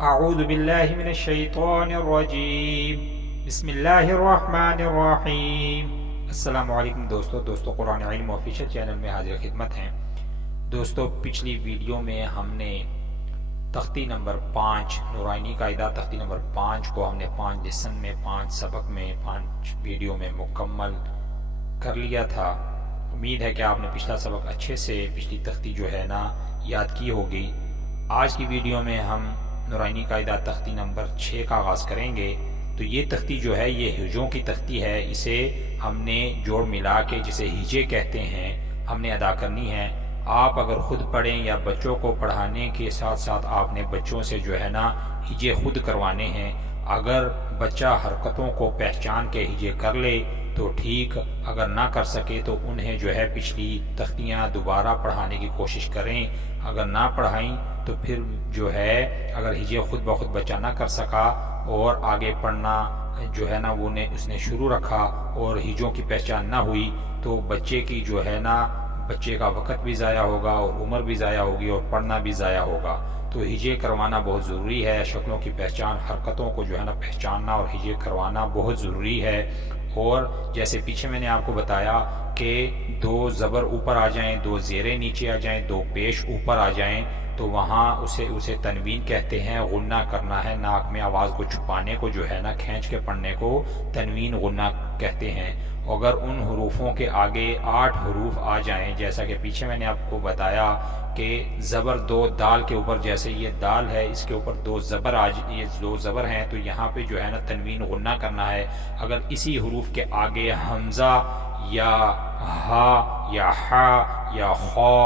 اعوذ باللہ من الشیطان الرجیم بسم اللہ الرحمن الرحیم۔ السلام علیکم دوستو قرآن علم آفیشل چینل میں حاضر خدمت ہیں۔ دوستو پچھلی ویڈیو میں ہم نے تختی نمبر 5 نورانی قاعدہ تختی نمبر 5 کو ہم نے 5 لیسن میں 5 سبق میں 5 ویڈیو میں مکمل کر لیا تھا۔ امید ہے کہ آپ نے پچھلا سبق اچھے سے پچھلی تختی جو ہے نا یاد کی ہوگی۔ آج کی ویڈیو میں ہم نورانی قاعدہ تختی نمبر 6 کا آغاز کریں گے۔ تو یہ تختی جو ہے یہ ہجوں کی تختی ہے، اسے ہم نے جوڑ ملا کے جسے ہجے کہتے ہیں ہم نے ادا کرنی ہے۔ آپ اگر خود پڑھیں یا بچوں کو پڑھانے کے ساتھ ساتھ آپ نے بچوں سے جو ہے نا ہجے خود کروانے ہیں۔ اگر بچہ حرکتوں کو پہچان کے ہجے کر لے تو ٹھیک، اگر نہ کر سکے تو انہیں جو ہے پچھلی تختیاں دوبارہ پڑھانے کی کوشش کریں۔ اگر نہ پڑھائیں تو پھر جو ہے اگر ہجے خود بخود بچہ نہ کر سکا اور آگے پڑھنا جو ہے نا وہ اس نے شروع رکھا اور ہجوں کی پہچان نہ ہوئی تو بچے کی جو ہے نا بچے کا وقت بھی ضائع ہوگا اور عمر بھی ضائع ہوگی اور پڑھنا بھی ضائع ہوگا۔ تو ہجے کروانا بہت ضروری ہے، شکلوں کی پہچان، حرکتوں کو جو ہے نا پہچاننا اور ہجے کروانا بہت ضروری ہے۔ اور جیسے پیچھے میں نے آپ کو بتایا کہ 2 زبر اوپر آ جائیں، 2 زیریں نیچے آ جائیں، 2 پیش اوپر آ جائیں تو وہاں اسے تنوین کہتے ہیں۔ غنہ کرنا ہے، ناک میں آواز کو چھپانے کو جو ہے نا کھینچ کے پڑھنے کو تنوین غنہ کہتے ہیں۔ اگر ان حروفوں کے آگے 8 حروف آ جائیں، جیسا کہ پیچھے میں نے آپ کو بتایا کہ زبر 2 دال کے اوپر، جیسے یہ دال ہے اس کے اوپر 2 زبر یہ 2 زبر ہیں تو یہاں پہ جو ہے نا تنوین غنہ کرنا ہے۔ اگر اسی حروف کے آگے حمزہ یا ہا یا حا یا خا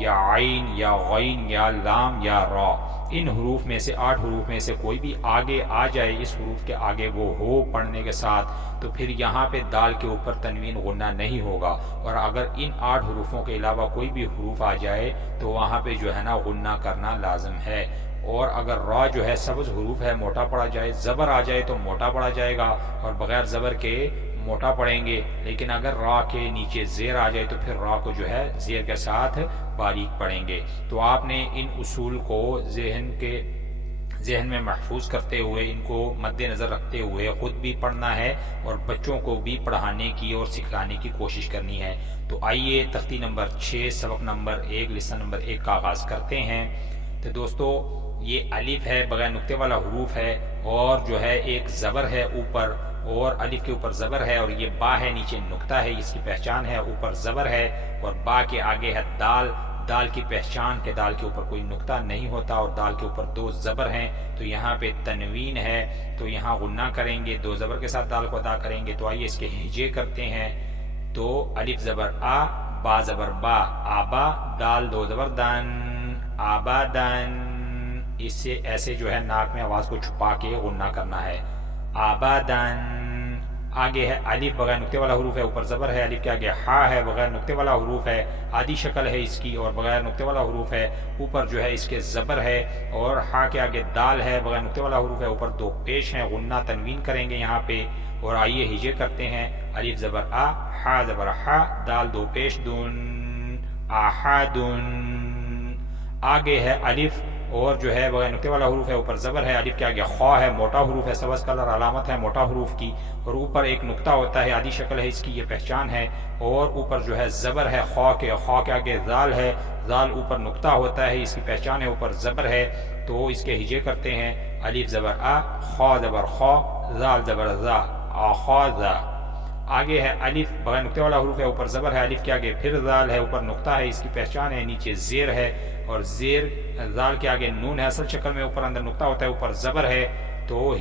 یا عین یا غین یا لام یا را، ان حروف میں سے 8 حروف میں سے کوئی بھی آگے آ جائے، اس حروف کے آگے وہ ہو پڑھنے کے ساتھ، تو پھر یہاں پہ دال کے اوپر تنوین غنہ نہیں ہوگا۔ اور اگر ان 8 حروفوں کے علاوہ کوئی بھی حروف آ جائے تو وہاں پہ جو ہے نا غنہ کرنا لازم ہے۔ اور اگر را جو ہے سبز حروف ہے موٹا پڑھا جائے، زبر آ جائے تو موٹا پڑھا جائے گا اور بغیر زبر کے موٹا پڑھیں گے، لیکن اگر را کے نیچے زیر آ جائے تو پھر را کو جو ہے زیر کے ساتھ باریک پڑھیں گے۔ تو آپ نے ان اصول کو ذہن میں محفوظ کرتے ہوئے، ان کو مد نظر رکھتے ہوئے خود بھی پڑھنا ہے اور بچوں کو بھی پڑھانے کی اور سکھانے کی کوشش کرنی ہے۔ تو آئیے تختی نمبر 6 سبق نمبر 1 لیسن نمبر 1 کا آغاز کرتے ہیں۔ تو دوستو یہ الف ہے، بغیر نقطے والا حروف ہے اور جو ہے ایک زبر ہے اوپر، اور الف کے اوپر زبر ہے، اور یہ با ہے نیچے نقطہ ہے، اس کی پہچان ہے۔ اوپر زبر ہے اور با کے آگے ہے دال، دال کی پہچان کہ دال کے اوپر کوئی نقطہ نہیں ہوتا اور دال کے اوپر 2 زبر ہیں تو یہاں پہ تنوین ہے، تو یہاں غنہ کریں گے، 2 زبر کے ساتھ دال کو ادا کریں گے۔ تو آئیے اس کے ہجے کرتے ہیں۔ تو الف زبر آ، با زبر با، آبا، دال 2 زبر دن، آبادن، اس سے ایسے جو ہے ناک میں آواز کو چھپا کے غنہ کرنا ہے، آبادن۔ آگے ہے الف، بغیر نقطے والا حروف ہے، اوپر زبر ہے، الف کے آگے ہا ہے، بغیر نقطے والا حروف ہے، آدھی شکل ہے اس کی اور بغیر نقطے والا حروف ہے، اوپر جو ہے اس کے زبر ہے، اور ہا کے آگے دال ہے، بغیر نقطے والا حروف ہے، اوپر 2 پیش ہیں، غنہ تنوین کریں گے یہاں پہ۔ اور آئیے ہجے کرتے ہیں۔ الف زبر آ، ہا زبر ہا، دال 2 پیش دن، آحدن۔ آگے ہے الف اور جو ہے بغیر نقطے والا حروف ہے، اوپر زبر ہے، الف کے آگے خا ہے، موٹا حروف ہے، سبز کلر علامت ہے موٹا حروف کی، اور اوپر ایک نقطہ ہوتا ہے، آدھی شکل ہے اس کی، یہ پہچان ہے۔ اور اوپر جو ہے زبر ہے خا کے آگے زال ہے، زال اوپر نقطہ ہوتا ہے، اس کی پہچان ہے، اوپر زبر ہے۔ تو اس کے ہجے کرتے ہیں۔ الف زبر آ، خا زبر خا، زال زبر زا، آخاذا۔ آگے ہے الف، بغیر نقطے والا حروف ہے، اوپر زبر ہے، الف کے آگے پھر زال ہے، اوپر نقطہ ہے، اس کی پہچان ہے، نیچے زیر ہے، اور زیر زال کے آگے نون ہے اصل شکل میں، اوپر اندر نقطہ ہوتا ہے، اوپر زبر ہے۔ تو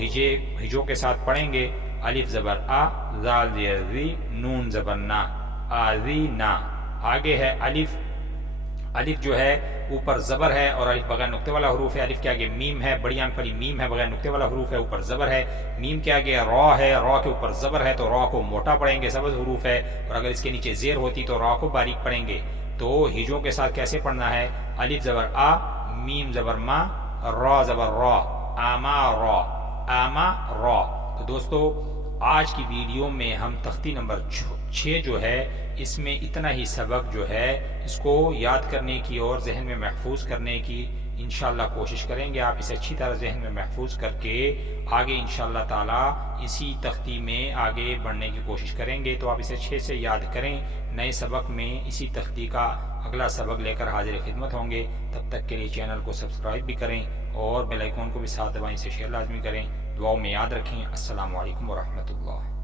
ہجوں کے ساتھ پڑھیں گے۔ الف زبر آ، زال زیر زی، نون زبر نا، آذینا۔ آگے ہے الف، الف جو ہے اوپر زبر ہے اور الف بغیر نقطے والا حروف ہے، الف کے آگے میم ہے، بڑی آنکھ والی میم ہے، بغیر نقطے والا حروف ہے، اوپر زبر ہے، میم کے آگے را ہے، را کے اوپر زبر ہے تو را کو موٹا پڑھیں گے، سبز حروف ہے، اور اگر اس کے نیچے زیر ہوتی تو را کو باریک پڑھیں گے۔ تو ہجوں کے ساتھ کیسے پڑھنا ہے؟ الف زبر آ، میم زبر ما، را زبر را، آما را، آما را۔ تو دوستو آج کی ویڈیو میں ہم تختی نمبر 6 جو ہے اس میں اتنا ہی سبق جو ہے اس کو یاد کرنے کی اور ذہن میں محفوظ کرنے کی انشاءاللہ کوشش کریں گے آپ اسے اچھی طرح ذہن میں محفوظ کر کے آگے انشاءاللہ تعالی اسی تختی میں آگے بڑھنے کی کوشش کریں گے. تو آپ اسے اچھے سے یاد کریں. نئے سبق میں اسی تختی کا اگلا سبق لے کر حاضر خدمت ہوں گے. تب تک کے لیے چینل کو سبسکرائب بھی کریں اور بیل آئیکن کو بھی ساتھ دبائیں. اسے شیئر لازمی کریں. دعاؤں میں یاد رکھیں. السلام علیکم ورحمۃ اللہ.